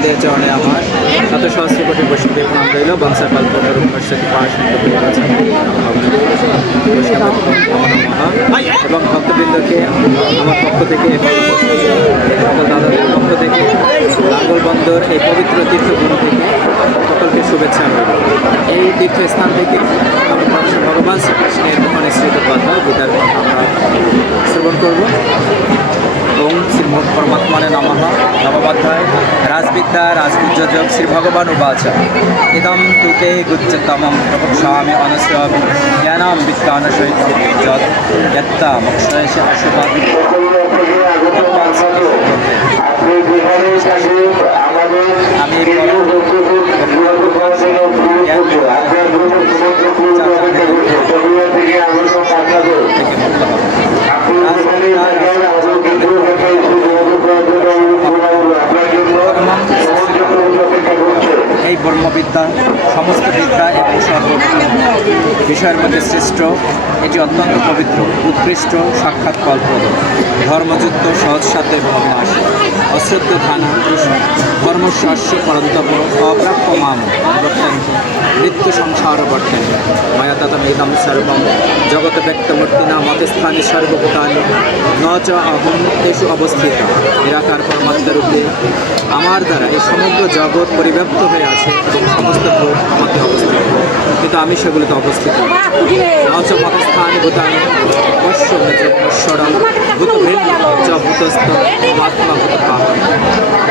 বৃন্দের চরণে আমার শত সহস্র কোটি বৈষ্ণবী প্রণাম রইল বংশা কল্প সত্যি পাশান্ত এবং ভক্তবৃন্দকে, আমার পক্ষ থেকে এবং সকল দাদাদের পক্ষ থেকে লাঙ্গল বন্দর, এই পবিত্র তীর্থভূমি থেকে সকলকে শুভেচ্ছা রইল। এই তীর্থস্থান থেকে ভগবান শ্রীকৃষ্ণের অনিশ্চিত কথা গীতার কথা আমরা শ্রবণ করব ওম শ্রী পরমাত্মনে নমঃ নবমধ্যায় রাজবিদ্যা রাজগুজ্জক শ্রী ভগবান উবাচ ইদম তুতে গুজ্জতমম প্রবক্ষ্যামি অনস্বামি জ্ঞানাম যৎ যত্তা অশুভাবি। আমাদের আমি আপনার কোনো সমুদ্র পূর্ণ থেকে আগত আপনাদের থেকে মুক্ত হব আপনি যেখানে থাকেন আমাদের কিন্তু আপনার জন্য সমুদ্র পূর্ণ অপেক্ষা করছে এই ব্রহ্মবিদ্যা সমস্ত বিদ্যা এবং সর্ব বিষয়ের মধ্যে শ্রেষ্ঠ এটি অত্যন্ত পবিত্র উৎকৃষ্ট সাক্ষাৎ ফলপ্রদ ধর্মযুক্ত সহজ সাথে ভগ্নাশী অশ্রদ্ধ ধান ধর্মশাস্য পরন্তপ অপ্রাপ্য মাম। বর্তন্ত মৃত্যু সংসার বর্তন্ত মায়া ততমেদম সর্বম। জগত ব্যক্তমূর্তিনা মতস্থানে সর্বভূতানি। ন চ অহম তেষু অবস্থিত। নিরাকার পরমাত্মরূপে আমার দ্বারা এই সমগ্র জগৎ পরিব্যাপ্ত হয়ে আছে এবং সমস্ত ভূত আমাকে অবস্থিত। কিন্তু আমি সেগুলোতে অবস্থিত। নচ মতস্থানি ভূতানি। ভূত চ ভূতস্থ আত্মা ভূত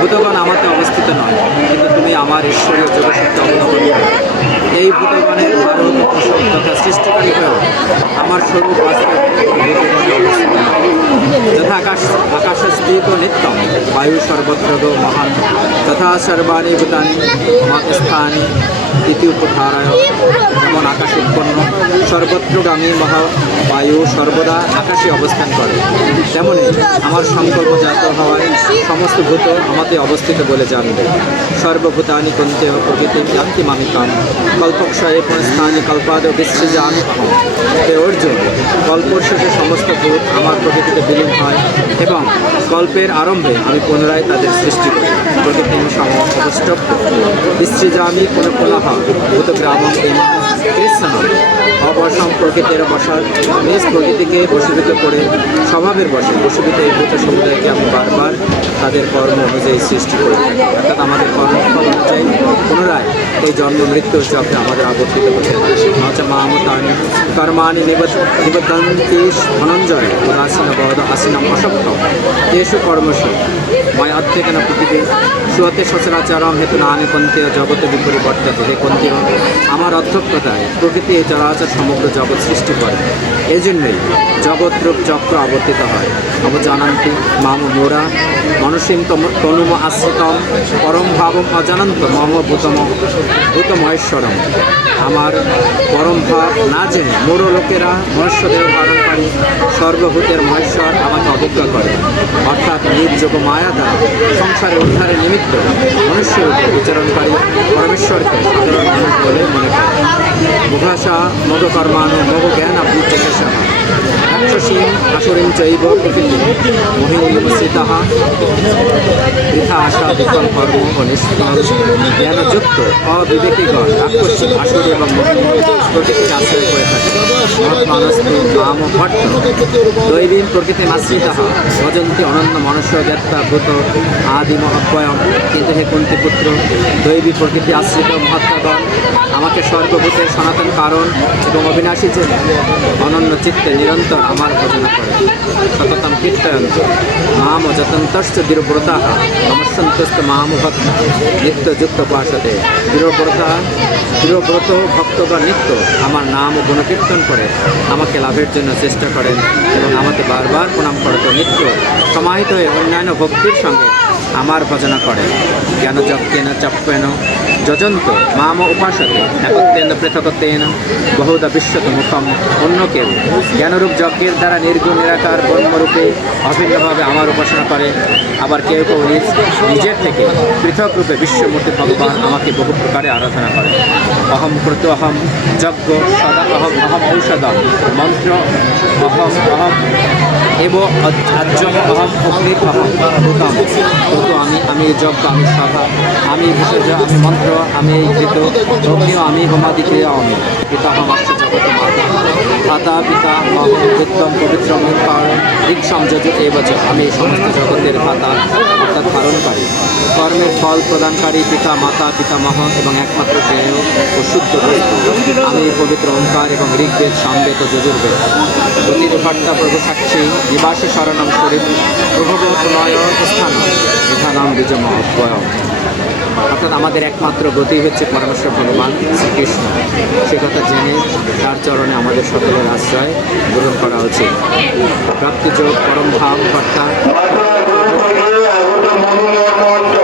ভূতগণ আমাতে অবস্থিত নয়, কিন্তু তুমি আমার ঈশ্বরীয় যোগশক্তি অবলম্বন এই ভূতগণের ভারত পোষক তথা সৃষ্টিকারী হয়েও আমার স্বরূপ ভূতগণে যথা আকাশ আকাশস্থিত নিত্যম, বায়ু সর্বত্র মহান। তথা সর্বাণী ভূতানি মহাস্থানি ইতি উপধারায় যেমন আকাশ উৎপন্ন। সর্বত্রগামী মহা বায়ু সর্বদা আকাশে অবস্থান করে। তেমনি আমার সংকল্প জাত হওয়ায় সমস্ত ভূত আমাতে অবস্থিত বলে জানবে। সর্বভূতানি কন্তে প্রকৃতি জানতি মামিকাম কল্পক্ষয়ে পুনঃস্থানে কল্পাদ অহম হে অর্জুন, কল্পর শেষে সমস্ত ভূত আমার প্রকৃতিতে বিলীন হয় এবং কল্পের আরম্ভে আমি পুনরায় তাদের সৃষ্টি করি। প্রকৃতি সম অবষ্টভ্য বিসৃজামি পুনঃ পুনঃ ভূতগ্রামম ইমাম কৃষ্ণ অবসম প্রকৃতির বসার নিজ প্রকৃতিকে বশীভূত করে স্বভাবের বসে। বশীভূত এই ভূত সমুদায়কে আমি বারবার তাদের কর্ম অনুযায়ী সৃষ্টি করে অর্থাৎ আমাদের কর্মফল অনুযায়ী পুনরায় এই জন্ম মৃত্যুর চক্রে আমাদের আবর্তিত হতে নচ মামতানি কর্মাণি নিবদ্ধন্তি ধনঞ্জয়। উদাসীন বদ আসীনম অসক্তম। তেষু কর্মসু অধ্যেকেন পৃথিবী সুহতে সচরাচরম হেতু নানি কন্তীয় জগতে বিপরিবর্ততে হে কন্তীয় আমার অধ্যক্ষতায় প্রকৃতি এই চরাচর সমগ্র জগৎ সৃষ্টি করে। এই জন্যই জগৎ রূপ চক্র আবর্তিত হয়। অবজানান্তি মাম মোরা মনসীম তনুম আশ্রিতম, পরম ভাবম অজানন্ত মম ভূতম, ভূতমহেশ্বরম। আমার পরম ভাব না জেনে মোর লোকেরা মনুষ্যদেহ ধারণকারী, সর্বভূতের মহেশ্বর আমাকে অবজ্ঞা করে। অর্থাৎ নির্যোগ মায়া সংসারে উদ্ধারের নিমিত্ত মনুষ্যের উপর বিচরণকারী পরমেশ্বরকে সাধারণ মানুষ বলে মনে করে মগকর্মাণু মগ জ্ঞান আবুচকেশা রাক্ষসীম আসুরিম চৈব প্রকৃতি মহিমসিতাহ বৃথা আশা বিফল কর্ম নিষ্ফল জ্ঞানযুক্ত অবিবেকীগণ রাক্ষসী আসুরি এবং প্রকৃতিকে আশ্রয় করে থাকে মহাত্মানস্তু নাম ভট্ট দৈবীম প্রকৃতি মাশ্রিতাহ ভজন্তি অনন্য মনুষ্য জ্ঞাত্তা ভূত আদিম অব্যয়ম কিন্তু হে কুন্তি পুত্র দৈবী প্রকৃতি আশ্রিত মহাত্মাগণ আমাকে সর্বভূতের সনাতন কারণ এবং অবিনাশী যে অনন্য চিত্তে নিরন্তর আমার ভজনা করে। সততম কীর্তয়ন্ত মাম যতন্তশ্চ দৃঢ়ব্রতা নমস্সন্তস্ত মাম ভক্ত নিত্যযুক্ত উপাসতে দৃঢ়ব্রতা, দৃঢ়ব্রত ভক্তগণ নিত্য আমার নাম ও গুণকীর্তন করে। আমাকে লাভের জন্য চেষ্টা করেন এবং আমাকে বারবার প্রণাম করতে নিত্য। সমাহিত হয়ে অন্যান্য ভক্তির সঙ্গে আমার ভজনা করেন জ্ঞান যজ্ঞেন চপ্পেন যজন্ত মাম উপাসতে একত্রেন পৃথকত্বেন বহুদা বিশ্বত মুখম অন্য কেউ। জ্ঞানরূপ যজ্ঞের দ্বারা নির্গুণ নিরাকার ব্রহ্মরূপে অভিন্নভাবে আমার উপাসনা করে। আবার কেউ কেউ নিজ, নিজের থেকে পৃথক রূপে বিশ্বমূর্তি ভগবান আমাকে বহু প্রকারে আরাধনা করে। অহম কৃত অহম যজ্ঞ সদা অহম অহম ঔষধম মন্ত্র অহম অহম এব আজ্যম অহম অগ্নি অহম কিন্তু আমি আমি যজ্ঞ আমি সভা, আমি ভেষজ আমি মন্ত্র, আমি গীত অগ্নি আমি, হোমাদিতে আমি, পিতা মাতা। মাতা পিতা অহম বৃত্তম পবিত্র ঋক্ষম যজ এবচ আমি এই সমস্ত জগতের পাতা অর্থাৎ ধারণকারী। কর্মের ফল প্রদানকারী পিতা, মাতা, পিতামহ এবং একমাত্র জ্ঞেয় ও শুদ্ধ বস্তু। আমি পবিত্র ওঙ্কার এবং ঋগ্বেদ, সামবেদ যজুর্বেদ। গতির ভট্টা প্রভু সাক্ষী, নিবাস শরণম শরীর প্রভব প্রণয় স্থান। বিধানাম অব্যয়। অর্থাৎ আমাদের একমাত্র গতি হচ্ছে পরমেশ্বর ভগবান শ্রীকৃষ্ণ। সে কথা জেনে তার চরণে আমাদের সকলের আশ্রয় গ্রহণ করা উচিত। প্রাপ্তিযোগ, পরম ধাম কর্তা আগত মণিমোহন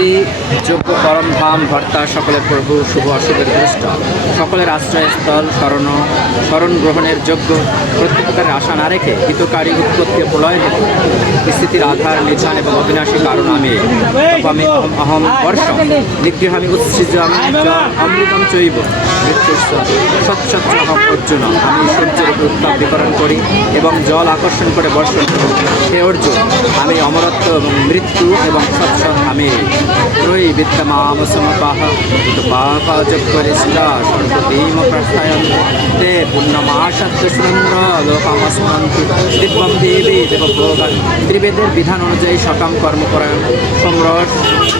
প্রাপ্তি যোগ্য পরম ধাম ভর্তা, সকলের প্রভু, শুভ অশুভের দ্রষ্টা সকলের আশ্রয়স্থল স্মরণ স্মরণ গ্রহণের যোগ্য। প্রত্যেককারের আশা না রেখে হিতকারী উৎপত্তি প্রলয় হেতু স্থিতির আধার নিধান এবং অবিনাশী কারণ আমি। আমি অহম- বর্ষ। নিগৃহামি উৎসৃজাম অমৃতম চৈব। অহম অর্জুন। আমি সূর্যের উত্তাপ বিকরণ করি এবং জল আকর্ষণ করে বর্ষণ করি। হে অর্জুন, আমি অমরত্ব এবং মৃত্যু এবং সৎসৎ আমি। ত্রয়ী বিদ্যমাম সমপাহ পাপযজ্ঞরিষ্টা সর্বভীম প্রস্থায়ন তে পুণ্যমাসত্য সুরেন্দ্র লোকামস্মরন্তি দিব্যম দেবী দেবভোগান ত্রিবেদের বিধান অনুযায়ী সকাম কর্মপরায়ণ সমরস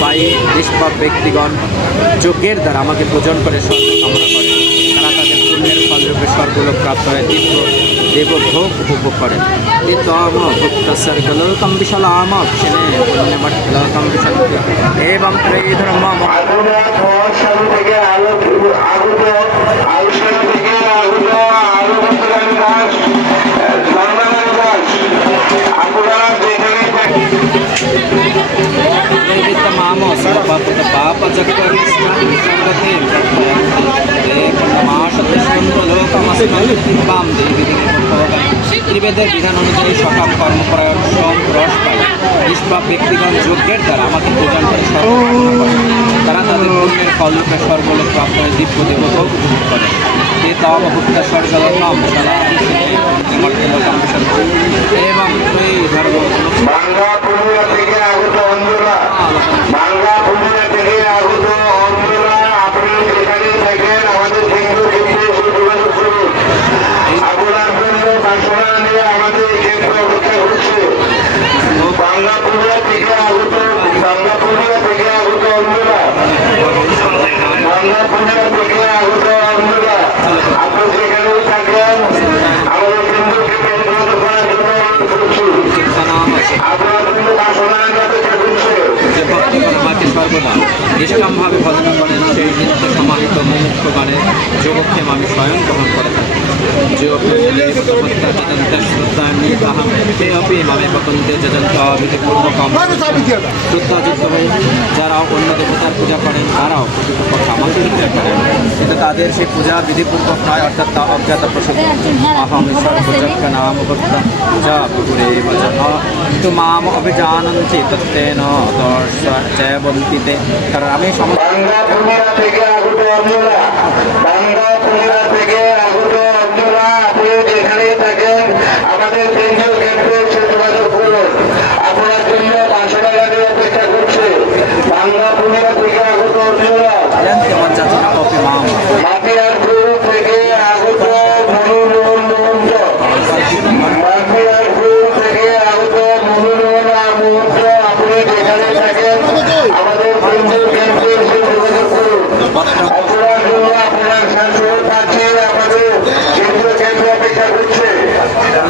বায়ী নিষ্পাপ ব্যক্তিগণ যজ্ঞের দ্বারা আমাকে পূজন করে স্বর্গ কামনা করে। তারা তাদের পুণ্যের ফলরূপে স্বর্গলোক প্রাপ্ত হয় দিব্য দেবভোগ উপভোগ করেন। তম ভুক্ত স্বর্গলোকম বিশালাম ক্ষণে পুণ্যমট্লোকম বিশাল এবং ত্রয়ী ধর্ম আগুনা মহাসাগর থেকে আলো আগত আলুসাগর ঋগ্বেদের বিধান অনুযায়ী সকাম কর্মপরায়ণ শ্রম রস পায়। নিষ্পাপ ব্যক্তিগণ যোগ্যের দ্বারা আমাদের প্রদান করে তারা তাদের পুণ্যের ফলরূপে সর্বলে প্রাপ্ত দিব্য দেবত উপভোগ করে। এ তাম হুত্যা স্বর্গলম সালা এবং এই ধর্ম। বাংলা থেকে আগত অন্ধরা নিষ্কামভাবে ভজনা করেন সেই নিত্য সমাহিত মুমুক্ষগণে যোগক্ষেম আমি স্বয়ং গ্রহণ করে থাকি। যারা অন্য দেবতার পূজা করেন তারাও পূজা করেন কিন্তু তাদের সেই পূজা বিধিপূর্বক নয়, অর্থাৎ তা অজ্ঞাত প্রসঙ্গ। অহম সর্বযজ্ঞ নাম যা পুকুরে বচন কিন্তু মাম অভিজানন্তি ন দর্শ জয়বন্তিতে কারণ আমি সমস্ত থেকে আগত অঞ্জনা বাংলা থেকে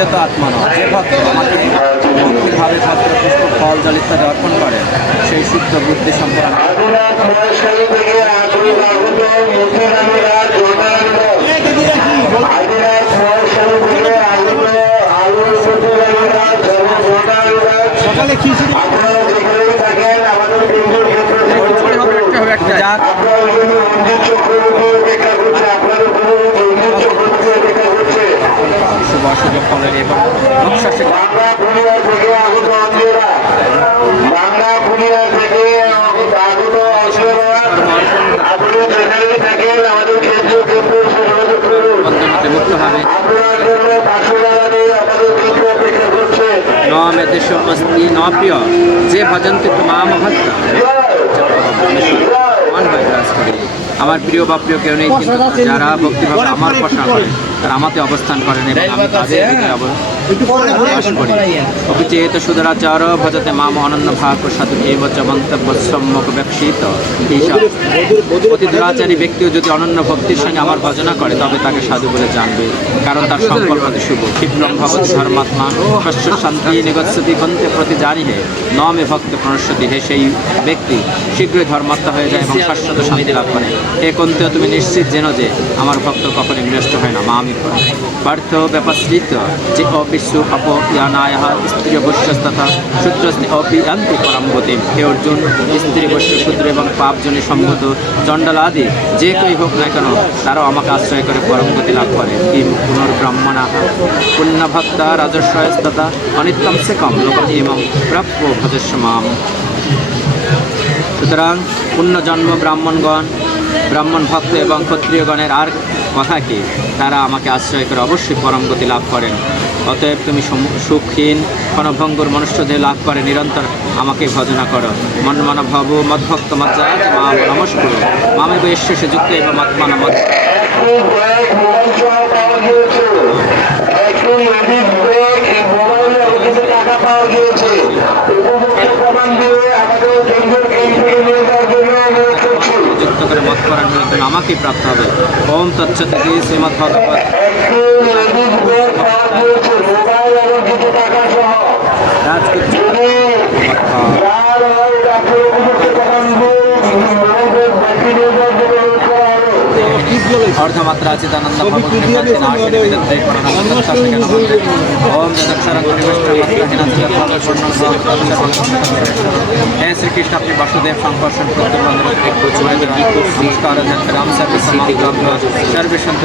পূজিত আত্মা নয়। যে ভক্ত আমাকে ভক্তিভাবে ভক্ত পুষ্প ফল জল ইত্যাদি অর্পণ করে, সেই শুদ্ধ বুদ্ধি সম্পন্ন সকালে খিচুড়ি। করছে ন মে দেশ অস্তি ন প্রিয়, যে ভজন্তি তোমা মহত্তা। আমার প্রিয় বা প্রিয় কেউ নেই, কিন্তু যারা ভক্তিভাবে আমার পশা করে তারা আমাতে অবস্থান করেন এবং আমি তাদের অপিচেত সুদরাচার, ভজতে মাম অনন্য ভাগ সাধু এব চ সম্যক ব্যক্ষিত এইসব অতি দুরাচারী ব্যক্তিও যদি অনন্য ভক্তির সঙ্গে আমার ভজনা করে, তবে তাকে সাধু বলে জানবে। কারণ তার সংকল্প শুভ। ক্ষিপ্রম ভবতি ধর্মাত্মা শস্য শান্তি নিগচ্ছতি বন্তে প্রতি জানি হে ন মে ভক্ত প্রণশ্যতি হে সেই ব্যক্তি শীঘ্রই ধর্মাত্মা হয়ে যায় এবং শাশ্বত শান্তি লাভ করে। হে কন্তেও তুমি নিশ্চিত জেন যে, আমার ভক্ত কখনই বিনষ্ট হয় না, মা আমি পার্থ ব্যাপাশ্রিত যে অবিশ্ব অপ ইয়ানায় স্ত্রী বৈশ্যস্তথা সূত্রস্তি অপি ইয়ান্তি পরম গতি। হে অর্জুন, স্ত্রী বৈশ্য শূদ্র এবং পাপজনে সম্মত চণ্ডাল আদি যে কেউ হোক না কেন, তারাও আমাকে আশ্রয় করে পরম গতি লাভ করে। কিম পুনর্ব্রহ্মণা পুণ্যভক্তা রাজস্বস্ততা অনিত্যম সে কম লোক এবং প্রাপ্য ভজস্ব মাম। সুতরাং পুণ্যজন্ম ব্রাহ্মণগণ ব্রাহ্মণ ভক্ত এবং ক্ষত্রিয়গণের আর কথা কি? তারা আমাকে আশ্রয় করে অবশ্যই পরম গতি লাভ করেন। অতএব তুমি সুখহীন ক্ষণভঙ্গুর মনুষ্যদের লাভ করে, নিরন্তর আমাকে ভজনা করো। মনমন ভব মদ্ভক্ত মজ্জাজ মাম নমস্কুর। মামে বৈশ্যসে যুক্ত এবং যুক্ত করে মত করার আমাকেই প্রাপ্ত হবে। ওম তৎসতি শ্রীমৎ ভগবত অর্ধমাত্রা আছে তানন্দ ভগবত ওম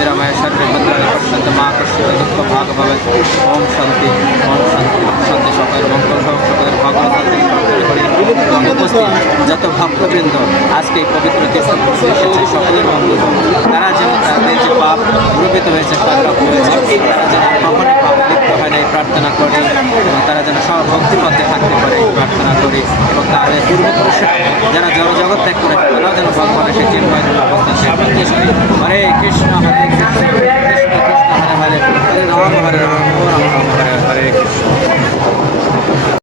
নিরাময়, সর্বে ভদ্রাণি পশ্যন্ত, মা কৃষ্ণ দুঃখ ভাগ ভবে ওম শান্তি ওম শান্তি ওম শান্তি, সকলের মঙ্গল সকলের যত ভক্তবৃন্দ আজকে এই পবিত্র তীর্থে এসেছে, সকলের মঙ্গল তারা যেন তাদের যে পাপ প্রবিত হয়েছে হয়েছে, তারা যেন কখনই পাপ লিপ্ত হয় না, এই প্রার্থনা করি। যেন সব মধ্যে থাকতে পারে প্রার্থনা করি এবং তাদের পূর্বপুরুষরা যারা জড়জগৎ ত্যাগ করে তারাও যেন ভগবানের সেই চিন্ময় অবস্থান সে প্রার্থনা করি হরে কৃষ্ণ হরে কৃষ্ণ কৃষ্ণ কৃষ্ণ, হরে হরে হরে রাম হরে রাম রাম, হরে হরে। কৃষ্ণ